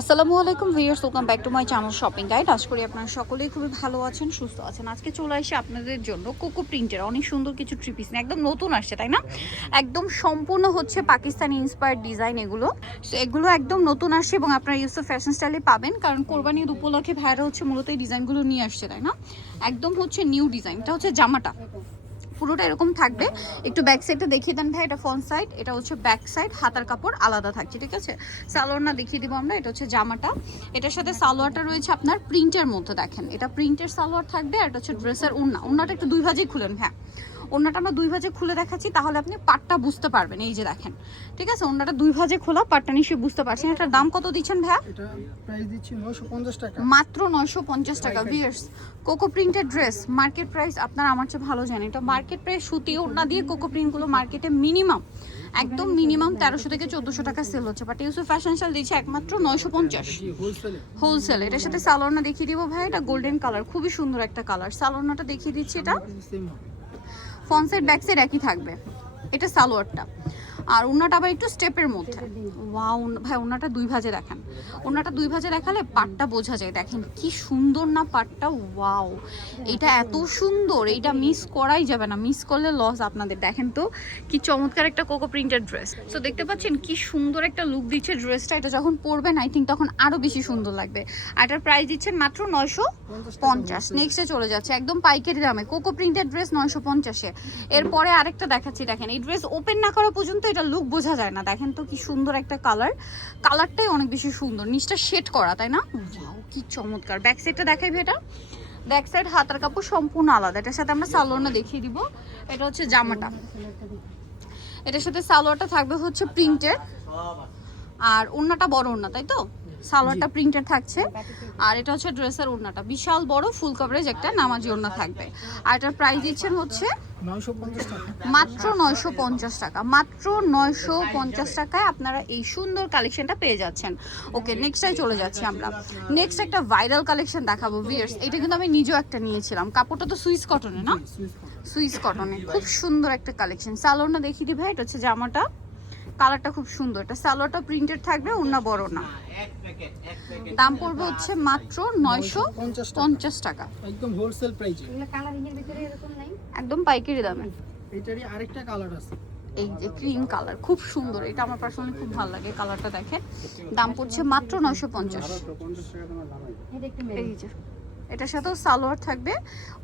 আসসালামু আলাইকুম viewers, welcome back to my channel shopping guide. আশা করি আপনারা সকলেই খুবই ভালো আছেন, সুস্থ আছেন। আজকে চলে আসি আপনাদের জন্য কোকো প্রিন্টের অনেক সুন্দর কিছু থ্রি পিস নিয়ে। একদম নতুন আসছে, তাই না? একদম সম্পূর্ণ হচ্ছে পাকিস্তানি ইন্সপায়ার্ড ডিজাইন এগুলো। সো এগুলো একদম নতুন আসছে এবং আপনারা ইউসুফ ফ্যাশন স্টাইলে পাবেন, কারণ কোরবানি ঈদ উপলক্ষে ভাইরা হচ্ছে মূলত এই ডিজাইনগুলো নিয়ে আসছে, তাই না? একদম হচ্ছে নিউ ডিজাইন। এটা হচ্ছে জামাটা পুরোটা এরকম থাকবে। একটু ব্যাক সাইডটা দেখিয়ে দেন ভাই। এটা ফ্রন্ট সাইড, এটা হচ্ছে ব্যাক সাইড। হাতার কাপড় আলাদা থাকছে, ঠিক আছে? সালোয়ার না দেখিয়ে দিব আমরা। এটা হচ্ছে জামাটা, এটার সাথে সালোয়ারটা রয়েছে আপনার প্রিন্টের মধ্যে। দেখেন এটা প্রিন্টের সালোয়ার থাকবে, আর এটা হচ্ছে ড্রেসের ওড়না। ওড়নাটা একটু দুই ভাজে খুলেন, হ্যাঁ ওড়নাটা আমরা দুই ভাজে খুলে দেখাচ্ছি, তাহলে আপনি পাটটা বুঝতে পারবেন। এই যে দেখেন, ঠিক আছে? ওড়নাটা দুই ভাজে খোলা, পাটটা নিশ্চয়ই বুঝতে পারছেন। এটার দাম কত দিচ্ছেন ভাইয়া? এটা প্রাইস দিচ্ছি 950 টাকা, মাত্র 950 টাকা। Viewers, cocoa printed dress market price আপনারা আমার চেয়ে ভালো জানেন। এটা মার্কেট প্রাইস সুতি ওড়না দিয়ে কোকো প্রিন্টগুলো মার্কেটে মিনিমাম, একদম মিনিমাম 1300 থেকে 1400 টাকা সেল হচ্ছে, বাট ইউসুফ ফ্যাশন স্টাইল দিচ্ছে একমাত্র 950 হোলসেল। এটার সাথে সালোয়ারটা দেখিয়ে দিব ভাই। এটা গোল্ডেন কালার, খুবই সুন্দর একটা কালার। সালোয়ারটা দেখিয়ে দিচ্ছি। এটা ফ্রন্ট সাইড ব্যাক সাইড একই থাকবে। এটা সালোয়ারটা, আর ওনাটা আবার একটু স্টেপের মধ্যে। ওয়াও ভাই, ওনাটা দুই ভাজে দেখান। ওনাটা দুই ভাজে দেখালে পাটটা বোঝা যায়। দেখেন কি সুন্দর না পাটটা, ওয়াও এটা এত সুন্দর, এইটা মিস করাই যাবে না। মিস করলে লস আপনাদের। দেখেন তো কি চমৎকার একটা কোকো প্রিন্টেড ড্রেস। সো দেখতে পাচ্ছেন কি সুন্দর একটা লুক দিচ্ছে ড্রেসটা। এটা যখন পরবেন আই থিঙ্ক তখন আরো বেশি সুন্দর লাগবে। আর এটার প্রাইস দিচ্ছেন মাত্র 950। নেক্সটে চলে যাচ্ছে একদম পাইকারি দামে কোকো প্রিন্টেড ড্রেস 950-এ। এরপরে আরেকটা দেখাচ্ছি। দেখেন এই ড্রেস ওপেন না করা পর্যন্ত এটা লুক বোঝা যায় না। দেখেন তো কি সুন্দর একটা কালার, কালারটাই অনেক বেশি সুন্দর। নিচটা শেড করা, তাই না? ওয়াও কি চমৎকার। ব্যাক সাইডটা দেখাইবে। এটা ব্যাক সাইড হাতার কাপড় সম্পূর্ণ আলাদা। এটার সাথে আমরা সালোয়ারটা দেখিয়ে দিব। এটা হচ্ছে জামাটা, এটার সাথে সালোয়ারটা থাকবে হচ্ছে প্রিন্টের, আর ওড়নাটা বড় ওড়না, তাই তো? সালোয়ারটা প্রিন্টেড থাকছে, আর এটা হচ্ছে ড্রেসের ওড়নাটা বিশাল বড় ফুল কভারেজ একটা নামাজি ওড়না থাকবে। আর এটার প্রাইস দিচ্ছেন হচ্ছে 950 টাকা, মাত্র 950 টাকা। মাত্র 950 টাকায় আপনারা এই সুন্দর কালেকশনটা পেয়ে যাচ্ছেন। ওকে, নেক্সটটাই চলে যাচ্ছি আমরা। নেক্সট একটা ভাইরাল কালেকশন দেখাবো ভিউয়ার্স। এটা কিন্তু আমি নিজেও একটা নিয়েছিলাম। কাপড়টা তো সুইস কটনে, না? সুইস কটনে, খুব সুন্দর একটা কালেকশন। সালোয়ারটা দেখিয়ে দিই ভাই। এটা হচ্ছে জামাটা, কালারটা খুব সুন্দর। এটা সালোয়ারটা প্রিন্টেড থাকবে, ওড়না বড় না। দাম পড়বে হচ্ছে মাত্র 950 টাকা, একদম হোলসেল প্রাইসে। একদম পাইকারি দামে। এটারই আরেকটা কালার আছে, এই যে ক্রিম কালার, খুব সুন্দর। এটা আমার পার্সোনালি খুব ভালো লাগে কালারটা। দেখেন দাম পড়ছে মাত্র 950। এই যে এটার সাথেও সালোয়ার থাকবে,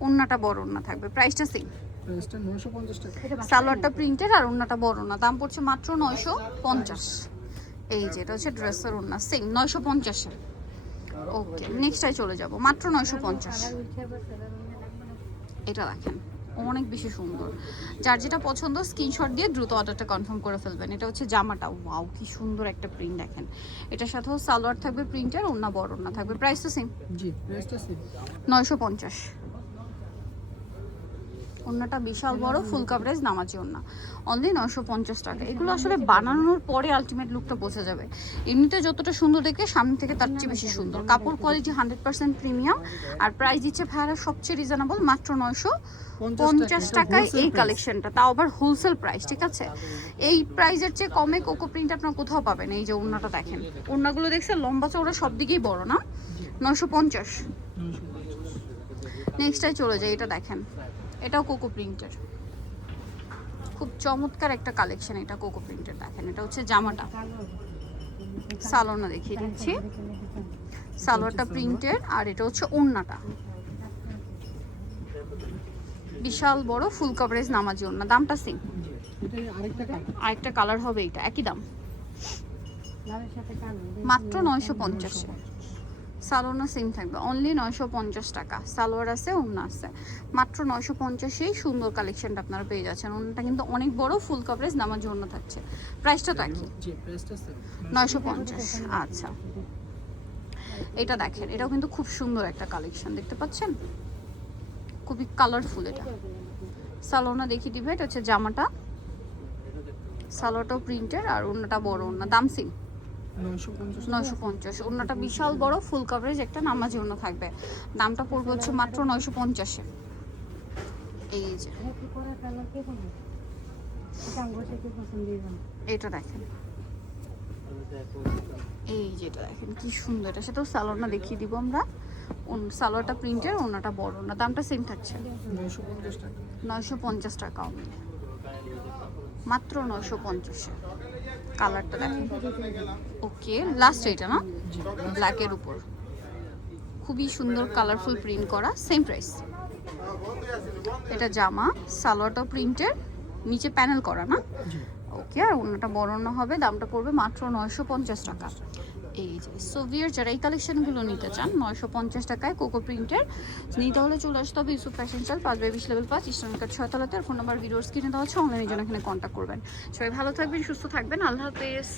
ওড়নাটা বড় ওড়না থাকবে। প্রাইসটা সেম, প্রাইসটা 950 টাকা। সালোয়ারটা প্রিন্টেড আর ওড়নাটা বড় না। দাম পড়ছে মাত্র 950। এই যে এটা হচ্ছে ড্রেসের ওড়না, সেম 950। ওকে, নেক্সটটাই চলে যাব। মাত্র 950। এটা দেখেন অনেক বেশি সুন্দর। যার যেটা পছন্দ স্ক্রিনশট দিয়ে দ্রুত অর্ডারটা কনফার্ম করে ফেলবেন। এটা হচ্ছে জামাটা, ওয়াও কি সুন্দর একটা প্রিন্ট। দেখেন এটার সাথেও সালোয়ার থাকবে প্রিন্টের, ওড়না বড় ওড়না থাকবে। প্রাইস তো সেম, জি প্রাইসটা সেম 950। ওড়নাটা বিশাল বড় ফুল কভারেজ নামাজি ওড়না, অনলি 950 টাকা। এগুলো আসলে বানানোর পরে আলটিমেট লুকটা বোঝা যাবে। এমনিতে যতটা সুন্দর দেখে সামনে থেকে তার চেয়ে বেশি সুন্দর। কাপড় কোয়ালিটি 100% প্রিমিয়াম। আর প্রাইস দিচ্ছে ভাইরা সবচেয়ে রিজনেবল, মাত্র 950 টাকায় এই কালেকশনটা, তাও আবার হোলসেল প্রাইস, ঠিক আছে? এই প্রাইসের চেয়ে কমে কোকো প্রিন্ট আপনার কোথাও পাবেন। এই যে ওড়নাটা দেখেন, ওড়নাগুলো দেখছেন লম্বা চওড়া সব দিকেই বড়, না? 950। নেক্সটটাই চলে যায়। এটা দেখেন, এটাও কোকো প্রিন্টের, খুব চমৎকার একটা কালেকশন। এটা কোকো প্রিন্টের। দেখেন এটা হচ্ছে জামাটা, সালোয়ারটা দেখিয়ে দিচ্ছি। সালোয়ারটা প্রিন্টের, আর এটা হচ্ছে ওড়নাটা বিশাল বড় ফুল কভারেজ নামাজি ওড়না। দামটা সেম, এটারই আরেকটা কালার, আরেকটা কালার হবে। এটা একই দাম, মাত্র 950। সালোয়ারও সেম থাকবে, অনলি 950 টাকা। সালোয়ার আছে, ওড়না আছে, মাত্র 950-এই সুন্দর কালেকশনটা আপনারা পেয়ে যাচ্ছেন। ওড়নাটা কিন্তু অনেক বড় ফুল কভারেজ নামাজি ওড়না থাকছে। প্রাইসটা তো একই, জি প্রাইসটা সেম 950। আচ্ছা, এটা দেখেন, এটাও কিন্তু খুব সুন্দর একটা কালেকশন, দেখতে পাচ্ছেন? খুবই কালারফুল। এটা সালোয়ারটা দেখিয়ে দিবে। এটা হচ্ছে জামাটা, সালোয়ারটাও প্রিন্টের, আর ওড়নাটা বড় ওড়না। দাম সেম 950। ওড়নাটা বিশাল বড় ফুল কভারেজ একটা নামাজি ওড়না থাকবে। দামটা পড়বে হচ্ছে মাত্র 950-এ। এই যে এটা দেখেন, এই যেটা দেখেন কি সুন্দর, এটার সাথেও সালোয়ারটা দেখিয়ে দিব আমরা। সালোয়ারটা প্রিন্টের, ওনাটা বড় না, দামটা সেম থাকছে 950 টাকা। 950 টাকা অনলি, মাত্র 950-এ। কালারটা দেখেন, ওকে লাস্ট এটা না, জি ব্ল্যাকের উপর খুবই সুন্দর কালারফুল প্রিন্ট করা, সেম প্রাইস। এটা জামা, সালোয়ারটা প্রিন্টের, নিচে প্যানেল করা না, জি ওকে। আর অন্যটা বড় অন্য হবে, দামটা পড়বে মাত্র 950 টাকা। এই যে সোভিয়ার যারা এই কালেকশনগুলো নিতে চান 950 টাকায় কোকো প্রিন্টের নিতে হলে চলে আসতে হবে Yusuf fashion style 5/20 level 5 eastern cut 6 তলাতে। আর ফোন নাম্বার ভিডিওর স্ক্রিনে দেওয়া আছে, অনলাইনে জন্য এখানে কন্ট্যাক্ট করবেন। সবাই ভালো থাকবেন, সুস্থ থাকবেন, আল্লাহ হাফেজ।